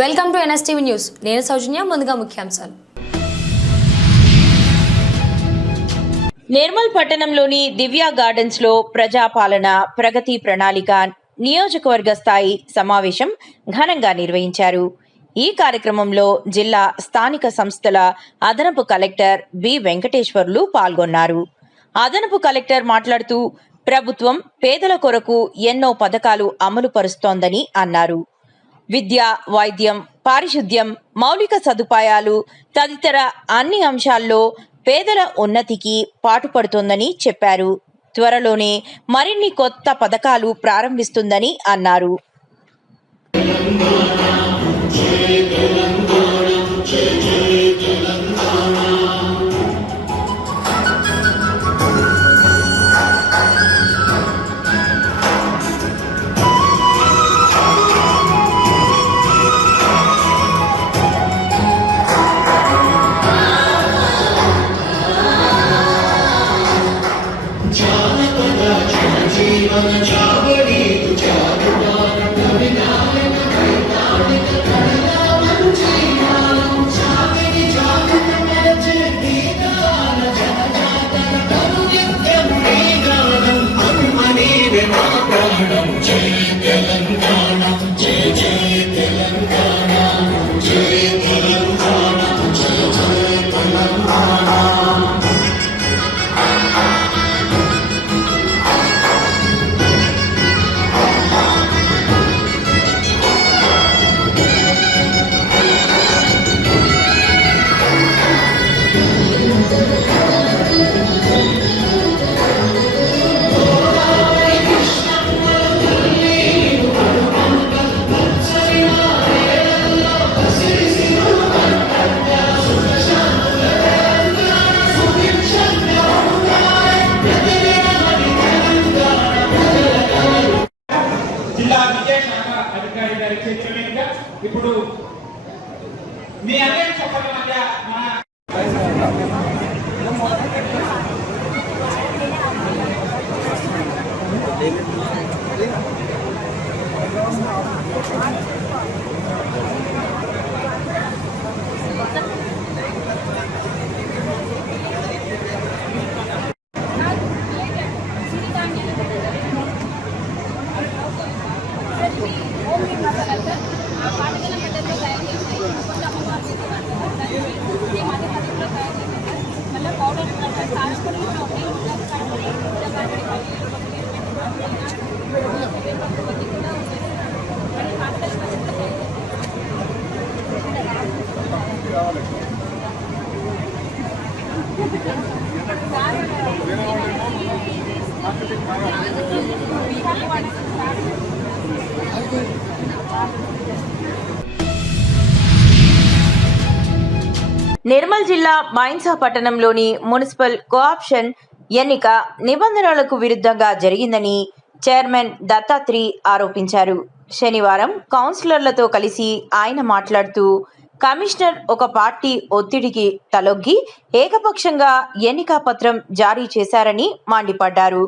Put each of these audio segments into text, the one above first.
Welcome to NSTV news. నేను సౌజన్య. ముందుగా ముఖ్యాంశాలు. నిర్మల్ పట్టణంలోని దివ్య గార్డెన్స్ లో ప్రజాపాలన ప్రగతి ప్రణాళిక నియోజకవర్గ స్థాయి సమావేశం ఘనంగా నిర్వహించారు. ఈ కార్యక్రమంలో జిల్లా స్థానిక సంస్థల అదనపు కలెక్టర్ బి వెంకటేశ్వర్లు పాల్గొన్నారు. అదనపు కలెక్టర్ మాట్లాడుతూ ప్రభుత్వం పేదల కొరకు ఎన్నో పథకాలు అమలు పరుస్తోందని అన్నారు. విద్య, వైద్యం, పారిశుద్ధ్యం, మౌలిక సదుపాయాలు తదితర అన్ని అంశాల్లో పేదల ఉన్నతికి పాటుపడుతోందని చెప్పారు. త్వరలోనే మరిన్ని కొత్త పథకాలు ప్రారంభిస్తుందని అన్నారు. ఇప్పుడు మీ అందరి చెప్పల మధ్య నిర్మల్ జిల్లా మైన్సా పట్టణంలోని మున్సిపల్ కోఆప్షన్ ఎన్నిక నిబంధనలకు విరుద్ధంగా జరిగిందని చైర్మన్ దత్తాత్రి ఆరోపించారు. శనివారం కౌన్సిలర్లతో కలిసి ఆయన మాట్లాడుతూ కమిషనర్ ఒక పార్టీ ఒత్తిడికి తలొగ్గి ఏకపక్షంగా ఎన్నికా పత్రం జారీ చేశారని మండిపడ్డారు.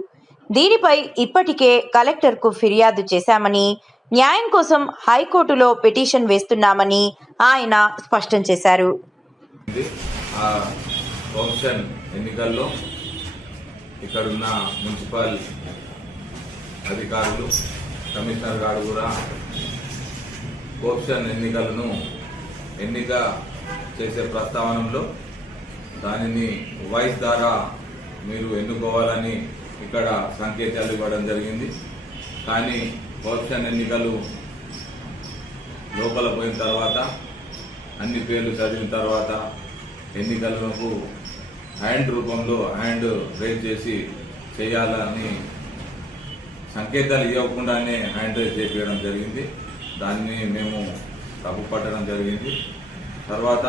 దీనిపై ఇప్పటికే కలెక్టర్కు ఫిర్యాదు చేశామని, న్యాయం కోసం హైకోర్టులో పిటిషన్ వేస్తున్నామని ఆయన స్పష్టం చేశారు. ఎన్నికల్లో ఇక్కడున్న మున్సిపల్ అధికారులు, కమిషనర్ గారు కూడా కోఆప్షన్ ఎన్నిక చేసే ప్రస్తావనలో దానిని వాయిస్ ద్వారా మీరు ఎన్నుకోవాలని ఇక్కడ సంకేతాలు ఇవ్వడం జరిగింది. కానీ కోఆప్షన్ ఎన్నికలు లోపల పోయిన తర్వాత అన్ని పేర్లు చదివిన తర్వాత ఎన్నికలకు హ్యాండ్ రూపంలో హ్యాండ్ రేజ్ చేసి చేయాలని సంకేతాలు ఇవ్వకుండానే హ్యాండ్ రేజ్ చేపించడం జరిగింది. దాన్ని మేము తప్పుపట్టడం జరిగింది. తర్వాత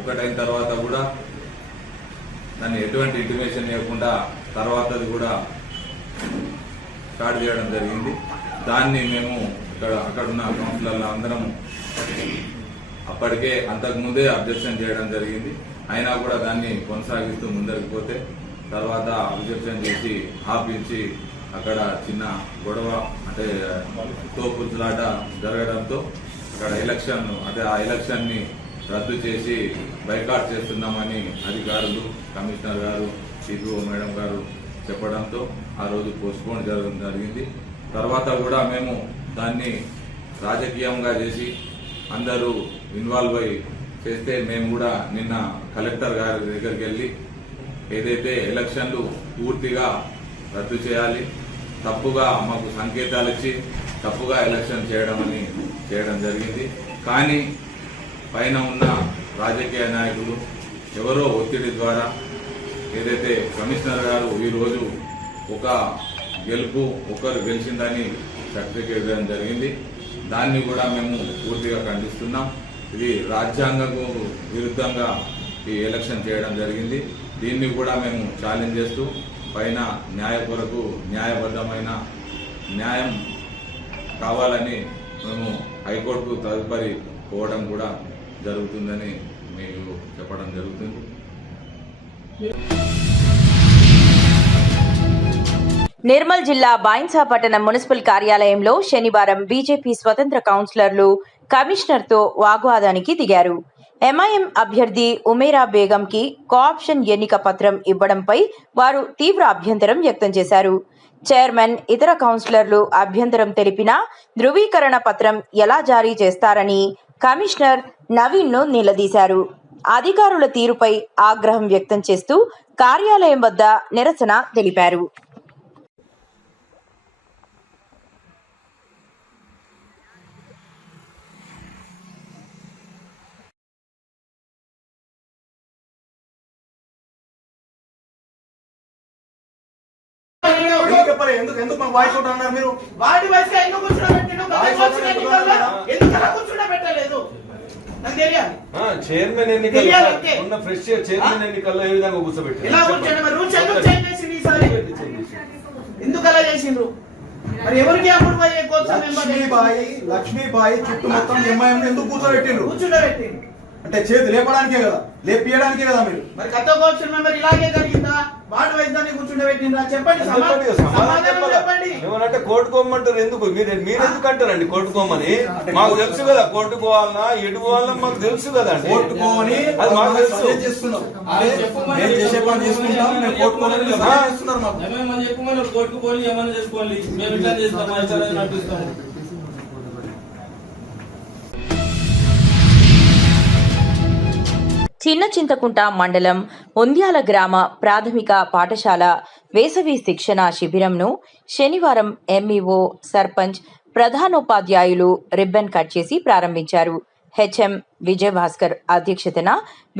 ఒకటైన తర్వాత కూడా దాన్ని ఎటువంటి ఇంటిమేషన్ ఇవ్వకుండా తర్వాతది కూడా స్టార్ట్ చేయడం జరిగింది. దాన్ని మేము అక్కడున్న కౌన్సిలర్లు అందరం అప్పటికే అంతకుముందే అబ్జెక్షన్ చేయడం జరిగింది. అయినా కూడా దాన్ని కొనసాగిస్తూ ముందరికి పోతే తర్వాత అబ్జెక్షన్ చేసి ఆపించి అక్కడ చిన్న గొడవ అంటే తోపులాట జరగడంతో ఇక్కడ ఆ ఎలక్షన్ని రద్దు చేసి బైకాట్ చేస్తున్నామని అధికారులు, కమిషనర్ గారు, సిపిఓ మేడం గారు చెప్పడంతో ఆ రోజు పోస్ట్పోన్ జరగడం జరిగింది. తర్వాత కూడా మేము దాన్ని రాజకీయంగా చేసి అందరూ ఇన్వాల్వ్ అయి చేస్తే మేము కూడా నిన్న కలెక్టర్ గారి దగ్గరికి వెళ్ళి ఏదైతే ఎలక్షన్లు పూర్తిగా రద్దు చేయాలి, తప్పుగా మాకు సంకేతాలు ఇచ్చి తప్పుగా ఎలక్షన్ చేయడం జరిగింది. కానీ పైన ఉన్న రాజకీయ నాయకులు ఎవరో ఒత్తిడి ద్వారా ఏదైతే కమిషనర్ గారు ఈరోజు ఒకరు గెలిచిందని సర్టిఫికేట్ ఇవ్వడం జరిగింది. దాన్ని కూడా మేము పూర్తిగా ఖండిస్తున్నాం. ఇది రాజ్యాంగకు విరుద్ధంగా ఈ ఎలక్షన్ చేయడం జరిగింది. దీన్ని కూడా మేము ఛాలెంజ్ చేస్తూ పైన న్యాయబద్ధమైన న్యాయం కావాలని మేము హైకోర్టుకు తదుపరి పోవడం కూడా జరుగుతుందని మీకు చెప్పడం జరుగుతుంది. నిర్మల్ జిల్లా బైన్సా పట్టణం మున్సిపల్ కార్యాలయంలో శనివారం బీజేపీ స్వతంత్ర కౌన్సిలర్లు కమిషనర్తో వాగ్వాదానికి దిగారు. ఎంఐఎం అభ్యర్థి ఉమేరా బేగంకి కోఆప్షన్ ఎన్నిక పత్రం ఇవ్వడంపై వారు తీవ్ర అభ్యంతరం వ్యక్తం చేశారు. చైర్మన్, ఇతర కౌన్సిలర్లు అభ్యంతరం తెలిపినా ధృవీకరణ పత్రం ఎలా జారీ చేస్తారని కమిషనర్ నవీన్ను నిలదీశారు. అధికారుల తీరుపై ఆగ్రహం వ్యక్తం చేస్తూ కార్యాలయం వద్ద నిరసన తెలిపారు. ఎందుకు మాకు వాయిస్ అవుట్ అన్నారు? మీరు వాడి వయసు ఎందుకు కూర్చోబెట్టిండు? ఎందుకు కూర్చోబెట్టలేదు? నాకు తెలియాలి. చైర్మన్ ఎన్నికల్లో ఉన్న ఫ్రెష్ చైర్మన్ ఎన్నికల్లో ఏ విధంగా కూర్చోబెట్టారు? ఎలా కూర్చోండి? మరి రూల్స్ ఎందుకు చేంజ్ చేసింది ఈసారి? ఎందుకు అలా చేసిండ్రు? మరి ఎవరికి అప్పుడు లక్ష్మీబాయి చుట్టూ మొత్తం ఎంఐఎం ఎందుకు కూర్చోబెట్టిండ్రు? కూర్చోబెట్టిండు అంటే చేతి లేపడానికే కదా, లేపియడానికే కదా. మీరు మరి కొత్త కోఆప్షన్ మెంబర్ ఇలాగే జరిగిందా? వాడు వైద్యాన్ని కూర్చుండబెట్టిండ్రా? చెప్పండి, సమాధానం చెప్పండి. ఏమనంటే కోర్టుకోమంటారు. ఎందుకు మీరు ఎందుకు అంటారండి కోర్టుకోమని? మాకు తెలుసు కదా, కోర్టుకోవాలన్నా ఎటు పోవాలన్నా మాకు తెలుసు కదా. కోర్టుకోమని అది మాకు తెలుసు. కోర్టుకోవాలి, ఏమైనా చేసుకోవాలి, మేము ఇట్లా చేస్తాం, నడిపిస్తాము. చిన్న చింతకుంట మండలం ఉంద్యాల గ్రామ ప్రాథమిక పాఠశాల వేసవి శిక్షణ శిబిరంను శనివారం ఎంఈఓ, సర్పంచ్, ప్రధానోపాధ్యాయులు రిబ్బన్ కట్ చేసి ప్రారంభించారు. హెచ్ఎం విజయభాస్కర్ అధ్యక్షతన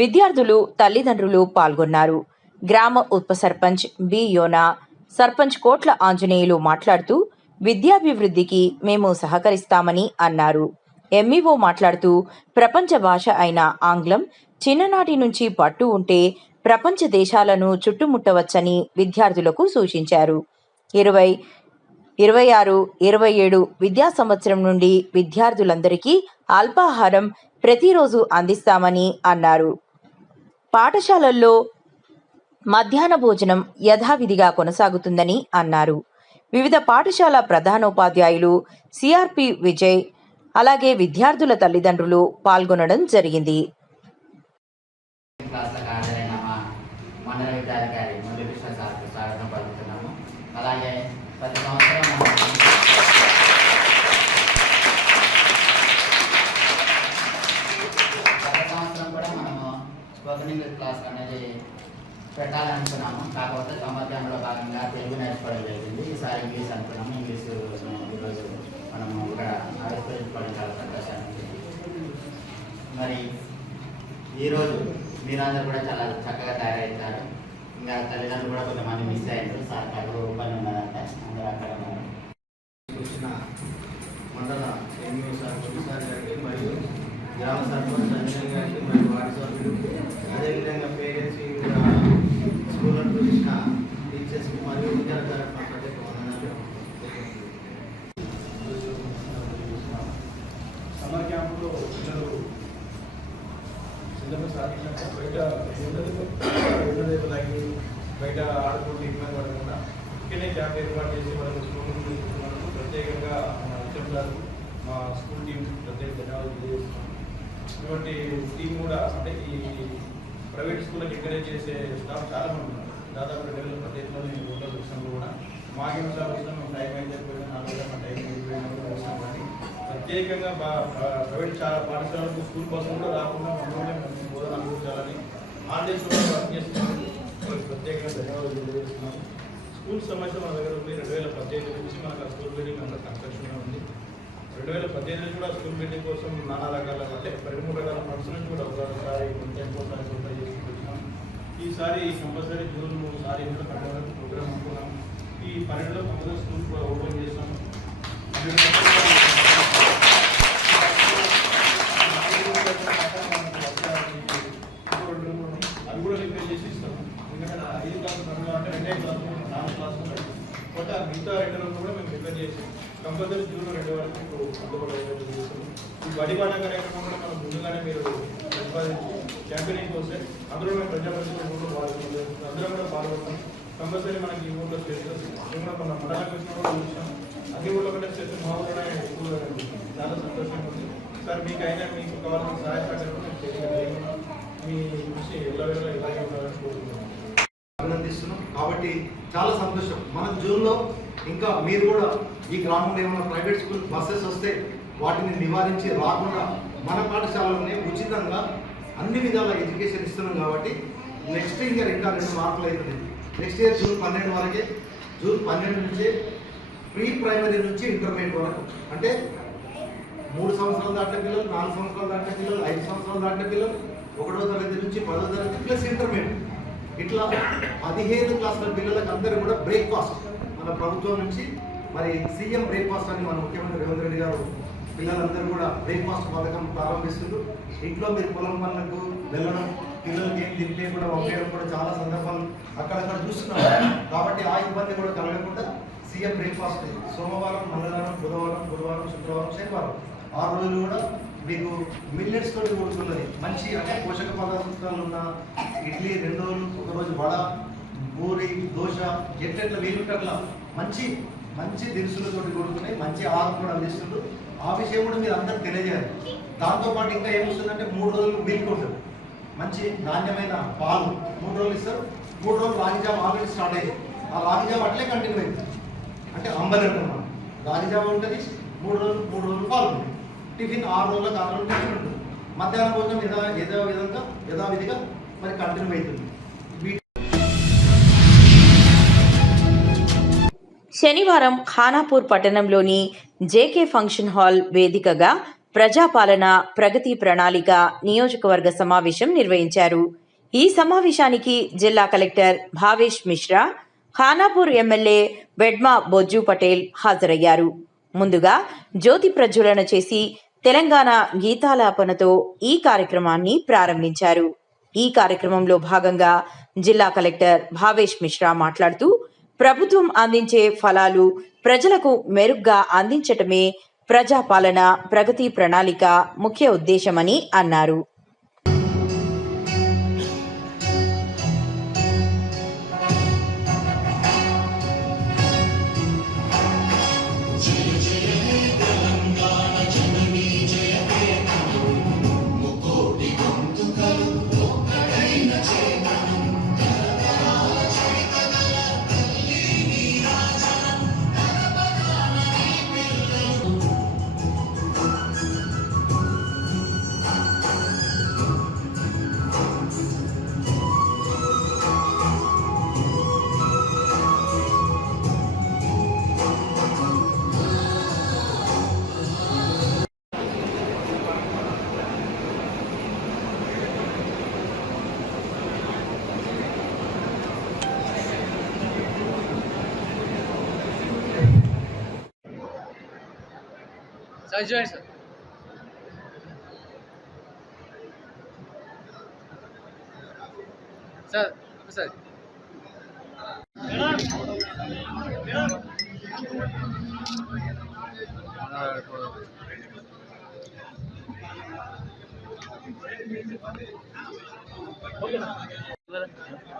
విద్యార్థులు, తల్లిదండ్రులు పాల్గొన్నారు. గ్రామ ఉప సర్పంచ్ బి యోనా, సర్పంచ్ కోట్ల ఆంజనేయులు మాట్లాడుతూ విద్యాభివృద్ధికి మేము సహకరిస్తామని అన్నారు. ఎంఈఓ మాట్లాడుతూ ప్రపంచ భాష అయిన ఆంగ్లం చిన్ననాటి నుంచి పట్టు ఉంటే ప్రపంచ దేశాలను చుట్టుముట్టవచ్చని విద్యార్థులకు సూచించారు. 2026-27 విద్యా సంవత్సరం నుండి విద్యార్థులందరికీ అల్పాహారం ప్రతిరోజు అందిస్తామని అన్నారు. పాఠశాలల్లో మధ్యాహ్న భోజనం యథావిధిగా కొనసాగుతుందని అన్నారు. వివిధ పాఠశాల ప్రధానోపాధ్యాయులు, సిఆర్పి విజయ్, అలాగే విద్యార్థుల తల్లిదండ్రులు పాల్గొనడం జరిగింది. మండల విద్యాధికారి మురళీకృష్ణ సార్కు స్వాగతం పలుకుతున్నాము. అలాగే ప్రతి సంవత్సరం కూడా మనము స్పోకెన్ ఇంగ్లీష్ క్లాస్ అనేది పెట్టాలనుకున్నాము. కాకపోతే సంవత్సరంలో భాగంగా తెలుగు నేర్చుకోవడం జరిగింది. ఈసారి ఇంగ్లీష్ అనుకున్నాము. ఇంగ్లీష్ ఈరోజు మనము ఇక్కడ ఆవిష్కరించుకోవడం చాలా సంతోషాన్ని. మరి ఈరోజు మీరందరూ కూడా చాలా చక్కగా తయారవుతారు. ఇంకా తల్లిదండ్రులు కూడా కొంతమంది మిస్ అయ్యారు. సార్ అక్కడ పని ఉన్నదంటే అందరూ అక్కడ ఉన్నారు. చూసిన మండల ఎంఈఓ సార్, సార్ గారికి మరియు గ్రామ సర్పంచ్ అంజన్ గారికి మరియు వార్డు సభ్యులు, అదేవిధంగా పేరెంట్స్, స్కూల్లో చూసిన టీచర్స్ మరియు విద్యార్థుల ప్రత్యేక వందనాలు. సమ్మర్ క్యాంపులో పిల్లలు సిలబస్ ఆడినాక బయట ఆడుకుంటూ ఇబ్బంది పడకుండా ఇక్కడనే క్యాంప్ ఏర్పాటు చేసి వాళ్ళకు స్కూల్ ప్రత్యేకంగా చెప్తారు. మా స్కూల్ టీం ప్రత్యేక ధన్యవాదాలు తెలియజేస్తున్నాం. ఇటువంటి టీం కూడా అంటే ఈ ప్రైవేట్ స్కూళ్ళకి ఎంకరేజ్ చేసే స్టాఫ్ చాలా మంది ఉన్నారు. దాదాపు 2017 నేను ఊళ్ళో వచ్చినప్పుడు కూడా మాకేం సార్ వచ్చినా మేము టైం అయితే పోయినా 4 గంటల టైం అయిపోయినప్పుడు వస్తాం. కానీ ప్రత్యేకంగా ప్రైవేట్ పాఠశాలకు స్కూల్ బస్సు కూడా రాకుండా మనలోనే మంచి బోధన అందించాలని ఆర్డీస్ కూడా వర్క్ చేస్తున్నాము. ప్రత్యేకంగా ధన్యవాదాలు తెలియజేస్తున్నాము. స్కూల్ సమస్య మన దగ్గర ఉంది. 2018 నుంచి మనకు ఆ స్కూల్ బిల్డింగ్ అంతా కన్స్ట్రక్షన్ ఉంది. 2018 నుంచి కూడా స్కూల్ బిల్డింగ్ కోసం నానా రకాల అంటే 13 రకాల ఫండ్స్ నుంచి కూడా ఒకసారి ఇంకోసారి కొంత చేసుకుంటున్నాం. ఈసారి కంపల్సరీ జూన్ సారి ఇంట్లో కట్టడానికి ప్రోగ్రామ్ అనుకున్నాం. ఈ 12లో కంపల్సరీ స్కూల్ కూడా ఓపెన్ చేస్తాం. అది కూడా రిపేర్ చేసి ఇస్తాము. ఎందుకంటే 5 క్లాసులు అంటే 2 క్లాసులు 4 క్లాసులు బట్ ఆ మిగతా 2 రోజులు కూడా మేము రిపేర్ చేసి కంపల్సరీ జూన్ 2 వరకు అందుబాటులో చేస్తాము. ఈ బడి పాఠ కార్యక్రమం కూడా మనం ముందుగానే మీరు ప్రతిపాదించి క్యాంపెయినింగ్ వస్తే అందులో మేము ప్రజాప్రతినిధులు ఊళ్ళో పాల్గొంటాం. అందరం కూడా పాల్గొంటాం. కంపల్సరీ మనకి ఈ ఊళ్ళో స్టేషన్ మేము కూడా మన మండలానికి వచ్చిన కూడా చూసాం. అన్ని ఊళ్ళో కంటే స్టేషన్ మా ఊళ్ళోనే ఎక్కువగా కనిపిస్తుంది. చాలా సంతోషంగా ఉంది సార్. మీకైనా మీకు కావాల్సిన సహాయ సహకారం మేము చేయగలిగాం. మీ కృషి ఎల్లవేళ ఇలాగే ఉండాలని కోరుకుంటున్నాం. అభినందిస్తున్నాం. కాబట్టి చాలా సంతోషం. మనం జూన్లో ఇంకా మీరు కూడా ఈ గ్రామంలో ఏమైనా ప్రైవేట్ స్కూల్ బస్సెస్ వస్తే వాటిని నివారించి రాకుండా మన పాఠశాలలోనే ఉచితంగా అన్ని విధాల ఎడ్యుకేషన్ ఇస్తున్నాం. కాబట్టి నెక్స్ట్ ఇయర్ ఇంకా 2 మార్కులు అవుతుంది. నెక్స్ట్ ఇయర్ జూన్ 12 వరకే. జూన్ 12 నుంచే ప్రీ ప్రైమరీ నుంచి ఇంటర్మీడియట్ వరకు అంటే 3 సంవత్సరాలు దాటిన పిల్లలు, 4 సంవత్సరాలు దాటిన పిల్లలు, 5 సంవత్సరాలు దాటిన పిల్లలు, 1వ తరగతి నుంచి 10వ తరగతి ప్లస్ ఇంటర్మీడియట్ ఇట్లా 15 క్లాసుల పిల్లలకు అందరూ కూడా బ్రేక్ఫాస్ట్ మన ప్రభుత్వం నుంచి మరి సీఎం బ్రేక్ఫాస్ట్ అని మన ముఖ్యమంత్రి రేవంత్ రెడ్డి గారు పిల్లలందరూ కూడా బ్రేక్ఫాస్ట్ పథకం ప్రారంభిస్తున్నారు. ఇంట్లో మీరు పొలం పనులకు వెళ్ళడం, పిల్లలకి ఏం తింటే కూడా పంపేయడం కూడా చాలా సందర్భాలు అక్కడక్కడ చూస్తున్నాం. కాబట్టి ఆ ఇబ్బంది కూడా కలగకుండా సీఎం బ్రేక్ఫాస్ట్ సోమవారం, మంగళవారం, బుధవారం, గురువారం, శుక్రవారం, శనివారం 6 రోజులు కూడా మీకు మిల్లెట్స్ తోటి కూడుతున్నది. మంచి అంటే పోషక పదార్థాలు ఉన్న ఇడ్లీ 2 రోజులు, 1 రోజు వడ, పూరి, దోశ ఎట్లా వీలుకట్లా మంచి మంచి దినుసులతోటి కూడుతున్నాయి. మంచి ఆహారం కూడా అందిస్తున్నారు. ఆ విషయం కూడా మీరు అందరికి తెలియజేయాలి. దాంతోపాటు ఇంకా ఏమొస్తుందంటే 3 రోజులు మిల్క్ ఉంటుంది. మంచి నాణ్యమైన పాలు 3 రోజులు ఇస్తారు. 3 రోజులు రాగి జావ ఆల్రెడీ స్టార్ట్ అయ్యింది. ఆ రాగి జావ అట్లే కంటిన్యూ అయింది. అంటే అంబలంటున్నాం రాగి జావ ఉంటుంది. 3 రోజులు పాలు ఉంటుంది. టిఫిన్ 6 రోజులకు 6 రోజులు టిఫిన్ ఉంటుంది. మధ్యాహ్నం భోజనం యథావిధిగా మరి కంటిన్యూ అవుతుంది. శనివారం ఖానాపూర్ పట్టణంలోని జేకే ఫంక్షన్ హాల్ వేదికగా ప్రజాపాలన ప్రగతి ప్రణాళిక నియోజకవర్గ సమావేశం నిర్వహించారు. ఈ సమావేశానికి జిల్లా కలెక్టర్ భావేష్ మిశ్రా, ఖానాపూర్ ఎమ్మెల్యే వెడ్మా బొజ్జు పటేల్ హాజరయ్యారు. ముందుగా జ్యోతి ప్రజ్వలన చేసి తెలంగాణ గీతాలాపనతో ఈ కార్యక్రమాన్ని ప్రారంభించారు. ఈ కార్యక్రమంలో భాగంగా జిల్లా కలెక్టర్ భావేష్ మిశ్రా మాట్లాడుతూ ప్రభుత్వం అందించే ఫలాలు ప్రజలకు మెరుగ్గా అందించటమే ప్రజాపాలన ప్రగతి ప్రణాళిక ముఖ్య ఉద్దేశమని అన్నారు. చూడండి సార్. సార్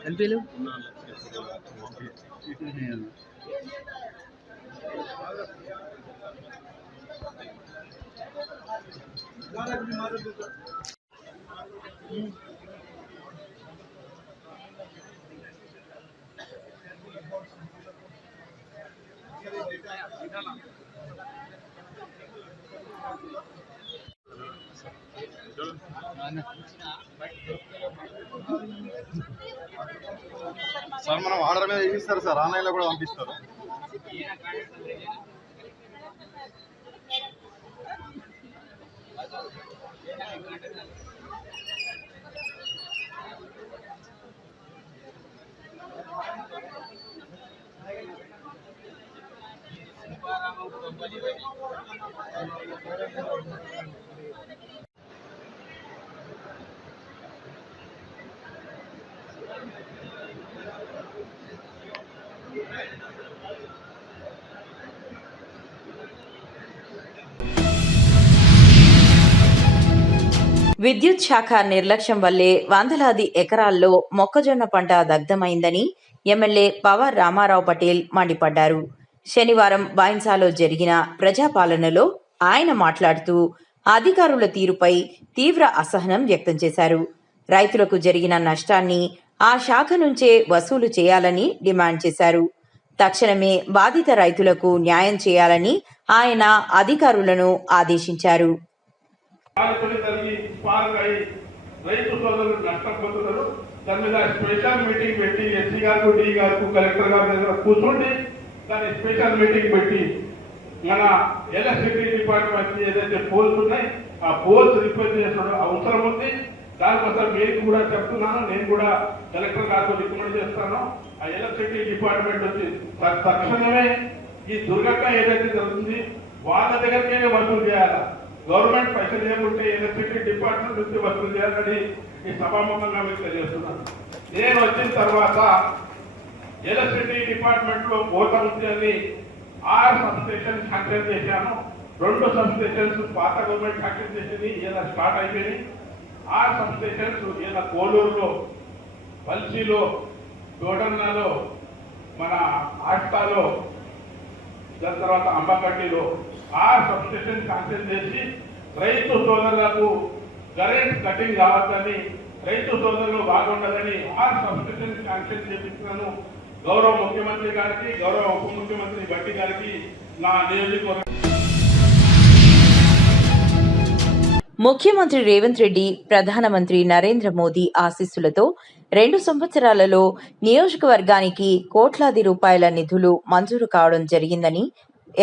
ఎంపీలు సార్ మనం ఆర్డర్ మీద ఇస్తారు సార్, ఆన్లైన్లో కూడా పంపిస్తారు. విద్యుత్ శాఖ నిర్లక్ష్యం వల్లే వందలాది ఎకరాల్లో మొక్కజొన్న పంట దగ్ధమైందని ఎమ్మెల్యే పవర్ రామారావు పటేల్ మండిపడ్డారు. శనివారం బైన్సాలో జరిగిన ప్రజాపాలనలో ఆయన మాట్లాడుతూ అధికారుల తీరుపై తీవ్ర అసహనం వ్యక్తం చేశారు. రైతులకు జరిగిన నష్టాన్ని ఆ శాఖ నుంచే వసూలు చేయాలని డిమాండ్ చేశారు. తక్షణమే బాధిత రైతులకు న్యాయం చేయాలని ఆయన అధికారులను ఆదేశించారు. రైతు సోదరులు నష్టం పొందుతారు. దాని మీద స్పెషల్ మీటింగ్ పెట్టి ఎస్సీ గారు, డి గారు, కలెక్టర్ గారి దగ్గర కూర్చోండి. దాన్ని స్పెషల్ మీటింగ్ పెట్టి మన ఎలక్ట్రిసిటీ డిపార్ట్మెంట్ ఏదైతే పోల్స్ ఉన్నాయి ఆ పోల్స్ రిపేర్ చేసిన అవసరం ఉంది. దానికోసం మీకు కూడా చెప్తున్నాను, నేను కూడా కలెక్టర్ గారితో రికమెండ్ చేస్తాను. ఆ ఎలక్ట్రిసిటీ డిపార్ట్మెంట్ వచ్చి తక్షణమే ఈ దుర్ఘటన ఏదైతే జరుగుతుంది వాళ్ళ దగ్గరికే వసూలు చేయాలి. గవర్నమెంట్ పైసలు ఏముంటే ఎలక్ట్రిసిటీ డిపార్ట్మెంట్ నుంచి వసూలు చేయాలని ఈ సభాముఖంగా మీకు తెలియజేస్తున్నాను. నేను వచ్చిన తర్వాత ఎలక్ట్రిసిటీ డిపార్ట్మెంట్ లో కోట ఉంది అని 6 సబ్స్టేషన్ శాంక్షన్ చేశాను. 2 సబ్స్టేషన్స్ పాత గవర్నమెంట్ శాంక్షన్ చేసింది, ఇలా స్టార్ట్ అయిపోయినాయి. 6 సబ్స్టేషన్స్ ఇలా కోలూరులో, పల్సీలో, తోడన్నాలో, మన ఆష్టాలో, దాని తర్వాత అంబకట్టిలో 6 సబ్స్టేషన్ శాంక్షన్ చేసి రైతు సోదరులకు కరెంట్ కటింగ్ కావద్దని, రైతు సోదరులు బాగుండదని 6 సబ్స్టేషన్ శాంక్షన్ చేపించినాను. గౌరవ ముఖ్యమంత్రి గారికి, గౌరవ ఉప ముఖ్యమంత్రి భట్టి గారికి నా నియోజకవర్గం. ముఖ్యమంత్రి రేవంత్ రెడ్డి, ప్రధానమంత్రి నరేంద్ర మోదీ ఆశీస్సులతో 2 సంవత్సరాలలో నియోజకవర్గానికి కోట్లాది రూపాయల నిధులు మంజూరు కావడం జరిగిందని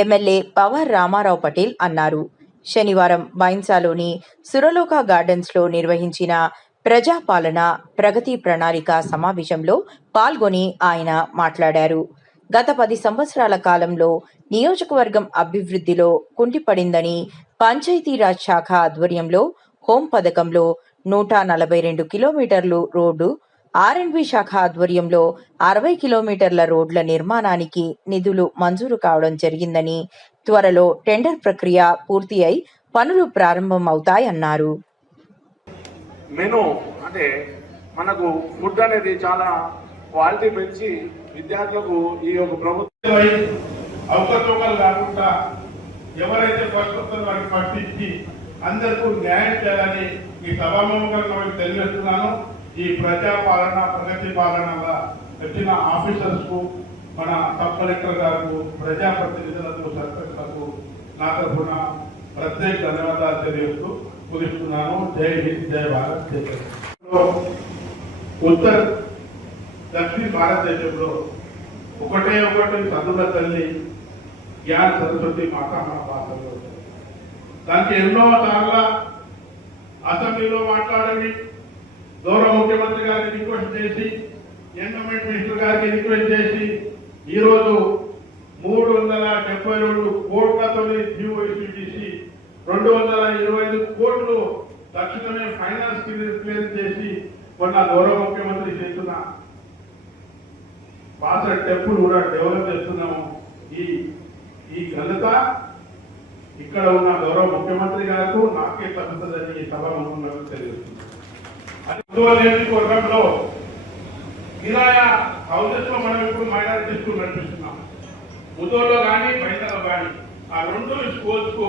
ఎమ్మెల్యే పవర్ రామారావు పటేల్ అన్నారు. శనివారం బైన్సాలోని సురలోక గార్డెన్స్లో నిర్వహించిన ప్రజాపాలన ప్రగతి ప్రణాళిక సమావేశంలో పాల్గొని ఆయన మాట్లాడారు. గత 10 సంవత్సరాల కాలంలో నియోజకవర్గం అభివృద్ధిలో కుంటిపడిందని, పంచాయతీరాజ్ శాఖ ఆధ్వర్యంలో హోం పథకంలో 142 కిలోమీటర్లు రోడ్డు, R&B శాఖ ఆధ్వర్యంలో 60 కిలోమీటర్ల రోడ్ల నిర్మాణానికి నిధులు మంజూరు కావడం జరిగిందని, త్వరలో టెండర్ ప్రక్రియ పూర్తి అయి పనులు ప్రారంభమవుతాయన్నారు. మెను అంటే మనకు ఫుడ్ అనేది చాలా క్వాలిటీ పెంచి విద్యార్థులకు ఈ యొక్క ప్రభుత్వం అవకతవకలు కాకుండా ఎవరైతే ఫస్ట్ వస్తారో వారికి ఫస్ట్ ఇచ్చి అందరికీ న్యాయం చేయాలని ఈ సభాముఖంగా మీకు తెలియజేస్తున్నాను. ఈ ప్రజాపాలన ప్రగతి పాలనగా వచ్చిన ఆఫీసర్స్ కు, మన సబ్ కలెక్టర్ గారు, ప్రజాప్రతినిధులకు, సర్పంచ్లకు నా తరఫున ప్రత్యేక ధన్యవాదాలు తెలియజేస్తూ ముగిస్తున్నాను. జై హింద్, జై భారత్. ఉత్తర దక్షిణ భారతదేశంలో ఒకటి చదువుల తల్లి జ్ఞాన సరస్వతి మాతా మన భాషలో. దానికి ఎన్నో సార్లు అసెంబ్లీలో మాట్లాడండి, గౌరవ ముఖ్యమంత్రి గారికి రిక్వెస్ట్ చేసి, ఎండోమెంట్ మినిస్టర్ గారికి రిక్వెస్ట్ చేసి ఈరోజు 372 కోట్లతో జీవో ఇష్యూ చేసి 225 కోట్లు తక్షణమే ఫైనాన్స్ క్లియర్ చేసి మొన్న గౌరవ ముఖ్యమంత్రి చేస్తున్న పాత టెంపుల్ కూడా డెవలప్ చేస్తున్నాము. ఈ ఘనత ఇక్కడ ఉన్న గౌరవ ముఖ్యమంత్రి గారు నాకే తగ్గుతుందని ఈ సభాముఖంగా తెలియజేస్తున్నాను. నియోజకవర్గంలో కిరాయ హౌసెస్ లో మనం ఇప్పుడు మైనారిటీ స్కూల్ నడిపిస్తున్నాం. ముదోలో కానీ బయటలో కానీ ఆ 2 స్కూల్స్ కు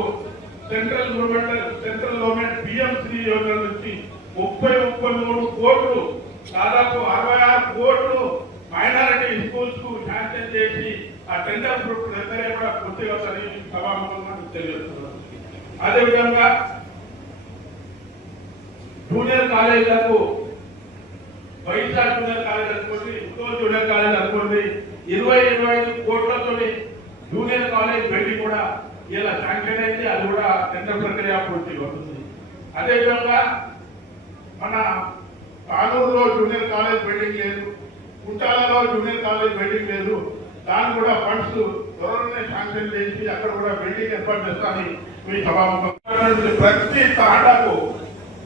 సెంట్రల్ గవర్నమెంట్ పిఎంశ్రీ యోజన నుంచి 33 కోట్లు, దాదాపు 66 కోట్లు మైనారిటీ స్కూల్స్ కు శాంక్షన్ చేసి ఆ టెండర్ ప్రక్రియ కూడా పూర్తిగా సభాముఖంగా తెలియజేస్తున్నారు. అదేవిధంగా జూనియర్ కాలేజీలకు వైద్య జూనియర్ కాలేజ్ అనుకోండి, ఉద్యోగ జూనియర్ కాలేజ్ అనుకోండి, 20-25 కోట్లతో జూనియర్ కాలేజ్ బిల్డింగ్ కూడా ఇలా శాంక్షన్ అయితే అది కూడా టెండర్ ప్రక్రియ పూర్తిగా అవుతుంది. అదేవిధంగా మన కానూరులో జూనియర్ కాలేజ్ బిల్డింగ్ లేదు, కుంటాలలో జూనియర్ కాలేజ్ బిల్డింగ్ లేదు, దాన్ని కూడా ఫండ్స్ త్వరలోనే శాంక్షన్ చేసి అక్కడ కూడా బిల్డింగ్ ఏర్పాటు చేస్తామని మీ సభాముఖంగా ప్రతి తాండాకు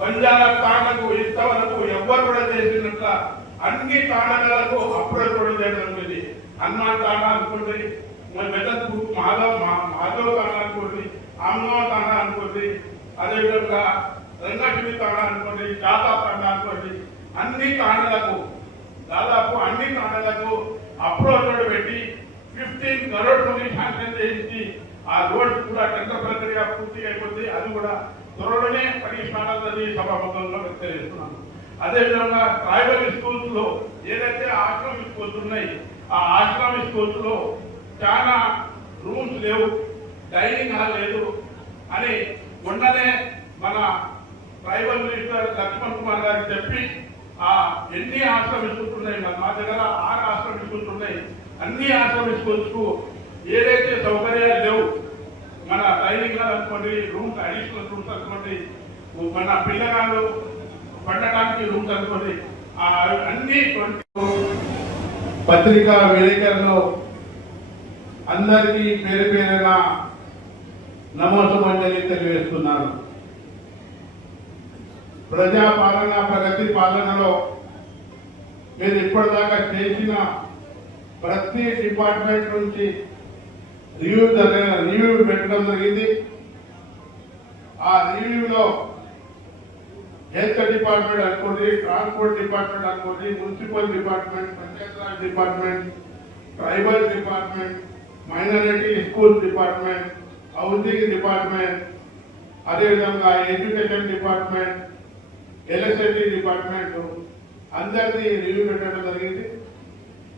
బంజారా తాండకు ఇంతవరకు ఎవ్వరు కూడా చేసినట్ల అన్ని తాండలకు అప్రోచ్ కూడా చేయడం జరిగింది. హనుమాన్ తాండా అనుకోండి, మెదక్ మాధవ్ తాండా అనుకోండి, ఆమ్నవ తాండా అనుకోండి, అదేవిధంగా రంగాశివి తాండా అనుకోండి, జాతా తాండా అనుకోండి, అన్ని తాండలకు దాదాపు అన్ని తాండలకు అప్రోచ్ రోడ్ పెట్టి 15 crore మంది శాంక్షన్ చేయించి ఆ రోడ్ కూడా టెండర్ ప్రక్రియ పూర్తి అయిపోతుంది. అది కూడా త్వరలోనే పరిష్కారాలని సభాముఖంగా తెలియజేస్తున్నాను. అదేవిధంగా ట్రైబల్ స్కూల్స్ లో ఏదైతే ఆశ్రమ స్కూల్స్ ఉన్నాయి, ఆ ఆశ్రమ స్కూల్స్ లో చాలా రూమ్స్ లేవు, డైనింగ్ హాల్ లేదు అని మొన్ననే మన ట్రైబల్ మినిస్టర్ లక్ష్మణ్ కుమార్ గారికి చెప్పి ఆ ఎన్ని ఆశ్రమ స్కూల్స్ ఉన్నాయి, మా దగ్గర 6 ఆశ్రమ స్కూల్స్ ఉన్నాయి, అన్ని ఆశ్రమ స్కూల్స్ కు ఏదైతే సౌకర్యాలు లేవు, మన డైనింగ్ హాల్ అనుకోండి, రూమ్స్ అడిషనల్ రూమ్స్ అనుకోండి, మన పిల్లగాళ్ళు పండటానికి రూమ్స్ అనుకోండి, అన్ని పత్రికా విలేకరులు అందరికీ పేరు పేరున నమోసమంజలి తెలియజేస్తున్నారు. ప్రజాపాలన ప్రగతి పాలనలో మీరు ఇప్పటిదాకా చేసిన ప్రతి డిపార్ట్మెంట్ నుంచి రివ్యూ పెట్టడం జరిగింది. ఆ రివ్యూలో హెల్త్ డిపార్ట్మెంట్ అనుకోండి, ట్రాన్స్పోర్ట్ డిపార్ట్మెంట్ అనుకోండి, municipal department, Panchayati Raj department, tribal department, minority school department, housing department, అదేవిధంగా ఎడ్యుకేషన్ డిపార్ట్మెంట్, ఎలక్ట్రిసిటీ డిపార్ట్మెంట్ అందరిది రివ్యూ పెట్టడం జరిగింది.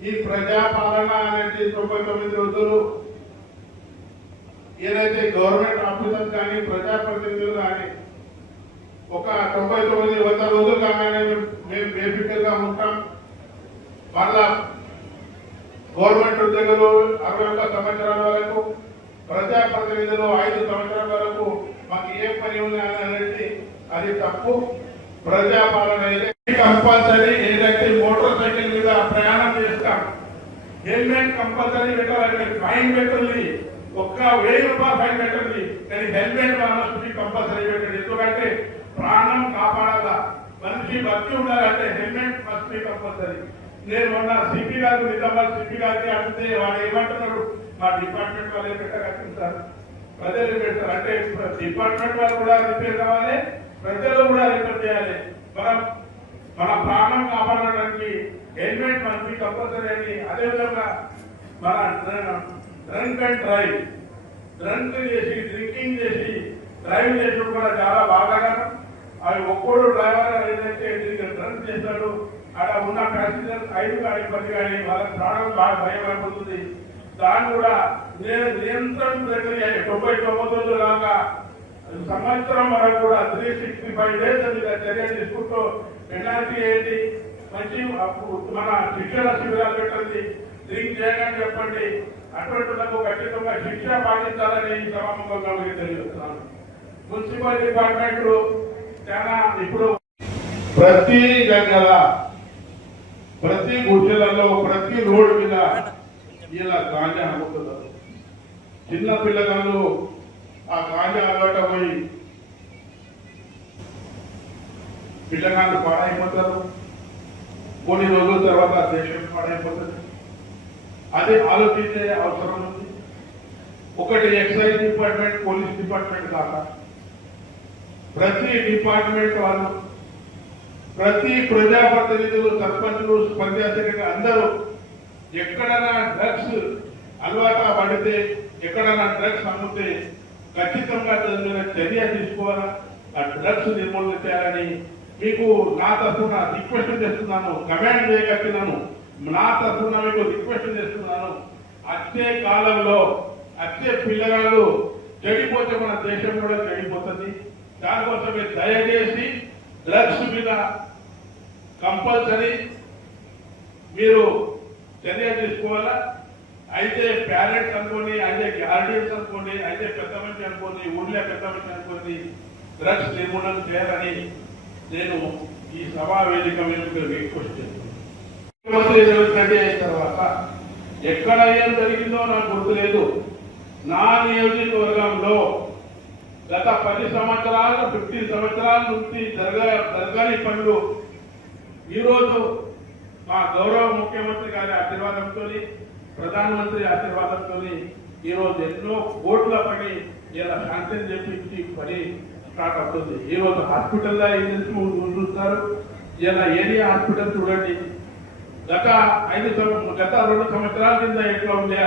ఈ ప్రజాపాలన అనేది 99 రోజులు ఏదైతే గవర్నమెంట్ ఆఫీసర్స్ కానీ ప్రజాప్రతినిధులు కానీ ఒక 99-100 రోజులు కాగానే మేము బేఫికర్ గా ఉంటాం. మళ్ళా గవర్నమెంట్ ఉద్యోగులు 61 సంవత్సరాల వరకు, ప్రజాప్రతినిధులు 5 సంవత్సరాల వరకు మాకు ఏ పని ఉన్నది, అది తప్పు. ప్రజాపాలన కంపల్సరీ ఏదైతే మోటార్ సైకిల్ మీద ప్రయాణం చేస్తాం హెల్మెట్ కంపల్సరీ పెట్టాలి. ఫైన్ పెట్టండి, ఒక్క 1000 రూపాయలు ఫైన్ పెట్టండి, కానీ హెల్మెట్ కంపల్సరీ పెట్టండి. ఎందుకంటే ప్రాణం కాపాడాలా, మనిషి బతికి ఉండాలంటే హెల్మెట్ మస్ట్ కంపల్సరీ. నేను మొన్న సిపి గారు నిజామాబాద్ సిపి గారికి అడిగితే వాడు ఏమంటున్నాడు, మా డిపార్ట్మెంట్ వాళ్ళే పెట్టగలుగుతారు సార్, ప్రజలు పెడతారు అంటే డిపార్ట్మెంట్ వాళ్ళు కూడా రిపేర్ కావాలి, ప్రజలు కూడా రిపేర్ చేయాలి. మన ప్రాణం కాపాడడానికి హెల్మెట్ మనకి కంపల్సరీ అని. అదేవిధంగా మన డ్రంక్ అండ్ డ్రైవ్, డ్రింకింగ్ చేసి డ్రైవ్ చేసి కూడా చాలా బాగా అవి ఒక్కడు డ్రైవర్ ఏదైతే డ్రంక్ చేస్తాడు అక్కడ ఉన్న ప్యాసింజర్ 5 కానీ 10 కానీ వాళ్ళ ప్రాణం బాగా భయం అయిపోతుంది. దాన్ని కూడా నియంత్రణ ప్రక్రియ 99 రోజులు కాక సంవత్సరం వరకు కూడా 365 days మీద చర్య తీసుకుంటూ పెనాల్టీ ఏంటి, మంచి మన శిక్షణ శిబిరాలు పెట్టండి, డ్రింక్ చేయగానే చెప్పండి, అటువంటిలకు ఖచ్చితంగా శిక్ష పాటించాలని ఈ సభాముఖంగా మీకు తెలియజేస్తున్నాను. మున్సిపల్ డిపార్ట్మెంట్ చాలా ఇప్పుడు ప్రతి గంగల ప్రతి గుడిసెలలో ప్రతి రోడ్డు మీద ఇలా గాంజా అమ్ముతున్నారు. చిన్న పిల్లగాళ్ళు ఆ గాంజా అలవాటు పోయి పిల్లగాళ్ళు పాడైపోతారు. కొన్ని రోజుల తర్వాత దేశం పాడైపోతుంది. అది ఆలోచించే అవసరం ఉంది. ఒకటి ఎక్సైజ్ డిపార్ట్మెంట్, పోలీస్ డిపార్ట్మెంట్ కాక ప్రతి డిపార్ట్మెంట్ వాళ్ళు, ప్రతి ప్రజాప్రతినిధులు, సర్పంచులు, పంచాయతీ సెక్రటరీ అందరూ ఎక్కడైనా డ్రగ్స్ అలవాటు పడితే, ఎక్కడైనా డ్రగ్స్ అమ్మితే ఖచ్చితంగా చర్య తీసుకోవాలా, ఆ డ్రగ్స్ నిర్మూలన చేయాలని మీకు నా తరఫున రిక్వెస్ట్ చేస్తున్నాను, కమాండ్ చేయగలుగుతున్నాను. నా తరఫున మీకు రిక్వెస్ట్ చేస్తున్నాను. వచ్చే కాలంలో వచ్చే పిల్లగాళ్ళు చెడిపోతే మన దేశం కూడా చెడిపోతుంది. దానికోసమే దయచేసి డ్రగ్స్ మీద కంపల్సరీ మీరు చర్య తీసుకోవాలా. అయితే పేరెంట్స్ అనుకోండి, అయితే గార్డియన్స్ అనుకోండి, అయితే పెద్ద మనిషి అనుకోండి, ఊళ్ళో పెద్ద మనిషి అనుకోండి, డ్రగ్స్ నిర్మూలన చేయాలని నేను ఈ సభా వేదిక మీద రిక్వెస్ట్ చేస్తున్నాను. ముఖ్యమంత్రి రెడ్డి అయిన తర్వాత ఎక్కడ ఏం జరిగిందో నాకు గుర్తులేదు. నా నియోజకవర్గంలో గత 10 సంవత్సరాలు 15 సంవత్సరాల నుంచి జరగని పనులు ఈరోజు మా గౌరవ ముఖ్యమంత్రి గారి ఆశీర్వాదంతో, ప్రధానమంత్రి ఆశీర్వాదంతో ఈరోజు ఎన్నో కోట్ల పని ఇలా శాంక్షన్ చేపించి పని స్టార్ట్ అవుతుంది. ఈరోజు హాస్పిటల్లో చూస్తారు. ఇలా ఏరియా హాస్పిటల్ చూడండి, గత 2 సంవత్సరాల కింద ఎట్లా ఉండే,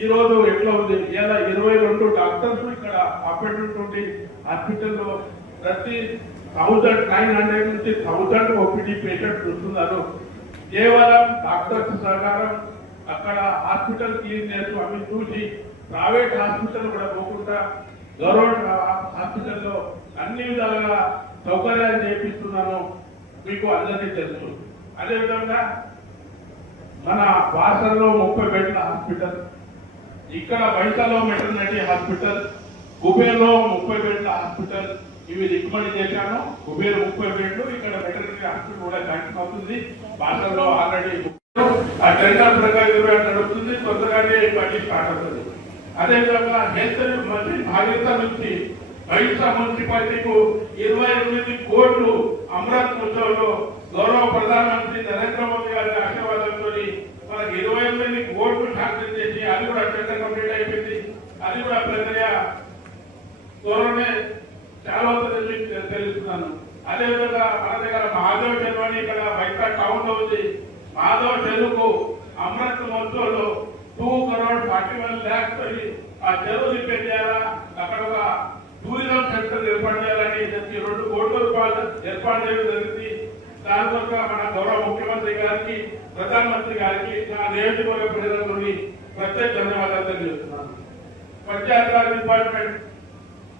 ఈ రోజు ఎట్లా ఉంది. ఇలా 22 డాక్టర్స్ ఇక్కడ అపాయింట్మెంట్ ఉండి హాస్పిటల్లో ప్రతి 1900 నుంచి 1000 ఓపీడీ పేషెంట్ చూస్తున్నారు. కేవలం డాక్టర్స్ సహకారం, అక్కడ హాస్పిటల్ క్లీన్నెస్ అవి చూసి ప్రైవేట్ హాస్పిటల్ కూడా పోకుండా గవర్నమెంట్ హాస్పిటల్లో అన్ని విధాలుగా సౌకర్యాలు చేపిస్తున్నాను, మీకు అందరికీ తెలుసు. అదేవిధంగా మన బాసర్లో 30 బెడ్ల హాస్పిటల్, ఇక్కడ బైసాలో మెటర్నిటీ హాస్పిటల్, కుబేర్లో 30 బెడ్ల హాస్పిటల్ ఇవి రికమెండ్ చేశాను. కుబేర్ 30 బెడ్లు, ఇక్కడ మెటర్నిటీ హాస్పిటల్ కూడా శాంక్షన్ అవుతుంది. బాసర్లో ఆల్రెడీ ఆ టెండర్ ప్రకారం నడుస్తుంది, తొందరగానే పని స్టార్ట్ అవుతుంది. అదేవిధంగా హెల్త్ మంత్రి భాగీరథ నుంచి బైసా మున్సిపాలిటీకు 28 కోట్లు అమృత్ మహోత్సవంలో గౌరవ ప్రధానమంత్రి నరేంద్ర మోదీ గారి ఆశీర్వాదంతో మనకి 28 కోట్లు శాంక్షన్ చేసి అది కూడా టెండర్ కంప్లీట్ అయిపోయింది. అది కూడా ప్రక్రియ త్వరలోనే చాలా తెలుస్తున్నాను. అదేవిధంగా మన దగ్గర మాధవ్ చెరువు అని ఇక్కడ బయట టౌన్ లో ఉంది. మాధవ్ చెరువుకు అమృత్ మహోత్సవంలో 2,41 lakhs ఆ చెరువు రిపేర్ చేయాలా, అక్కడ ఒక టూరిజం సెంటర్ ఏర్పాటు చేయాలని 2 కోట్ల రూపాయలు ఏర్పాటు చేయడం జరిగింది. దానికోసం మన గౌరవ ముఖ్యమంత్రి గారికి, ప్రధానమంత్రి గారికి నా నియోజకవర్గ ప్రజలందరినీ ప్రత్యేక ధన్యవాదాలు తెలియజేస్తున్నాను. పంచాయతీరాజ్ డిపార్ట్మెంట్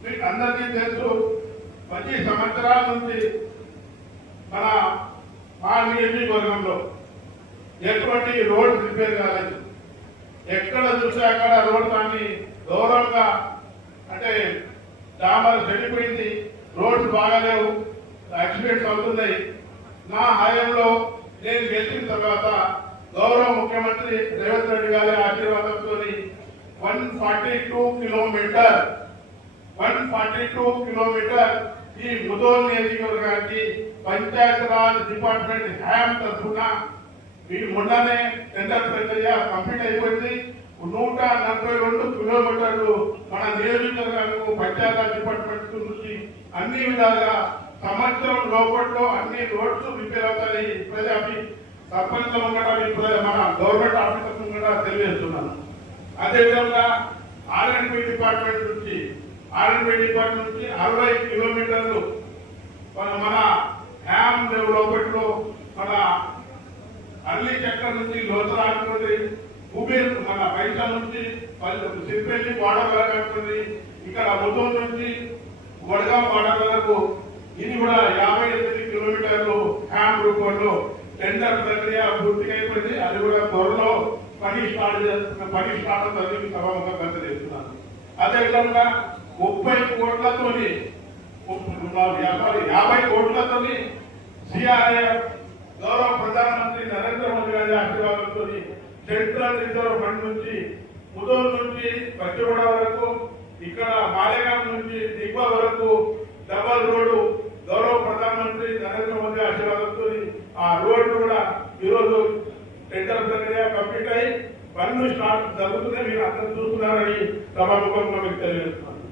మీకు అందరికీ తెలుసు, 10 సంవత్సరాల నుంచి మా నియోజకవర్గంలో ఎటువంటి రోడ్ రిపేర్ కాలేదు. ఎక్కడ చూస్తే అక్కడ రోడ్ కానీ గౌరవంగా అంటే డాంబర్ చెడిపోయింది, రోడ్స్ బాగాలేవు, యాక్సిడెంట్స్ అవుతున్నాయి. నా హయాంలో నేను గెలిచిన తర్వాత గౌరవ ముఖ్యమంత్రి రేవంత్ రెడ్డి గారి ఆశీర్వాదంతో 142 కిలోమీటర్ ఈ ముదోల్ నియోజకవర్గానికి పంచాయతీరాజ్ డిపార్ట్మెంట్ హ్యామ్ తరఫున ఈ మొన్ననే టెండర్ ప్రక్రియ కంప్లీట్ అయిపోయింది. 142 కిలోమీటర్లు మన నియోజకవర్గాలకు పంచాయతీరాజ్ డిపార్ట్మెంట్ నుంచి అన్ని విధాలుగా సంవత్సరం లోపట్లో అన్ని రోడ్స్ రిపేర్ అవుతాయి. ప్రజాపి సర్పంచ్ మన గవర్నమెంట్ ఆఫీసర్స్ కూడా తెలియజేస్తున్నాను. అదేవిధంగా ఆర్ఎండ్బి డిపార్ట్మెంట్ నుంచి 60 కిలోమీటర్లు మన హ్యామ్ లోపట్లో మన అర్లీ చక్ర నుంచి లోతర ఆడుతుంది, కుబేర్ మన బైసా నుంచి సిరిపల్లి బార్డర్ వరకు ఆడుతుంది, ఇక్కడ ముదూరు నుంచి వడగాం బార్డర్ వరకు ఇది కూడా 58 కిలోమీటర్లు హ్యామ్ రూపంలో టెండర్ ప్రక్రియ పూర్తిగా అయిపోయింది. అది కూడా త్వరలో పని స్టార్ట్ అవుతుంది సభాముఖంగా తెలియజేస్తున్నాను. అదేవిధంగా 30 కోట్లతోని 50 కోట్లతోని సిఆర్ఐఎఫ్ గౌరవ ప్రధానమంత్రి నరేంద్ర మోదీ గారి ఆశీర్వాదంతో సెంట్రల్ రిజర్వ్ ఫండ్ నుంచి ముదోల్ నుంచి పచ్చిగూడ వరకు, ఇక్కడ మాలేగాం నుంచి దిగ్వ వరకు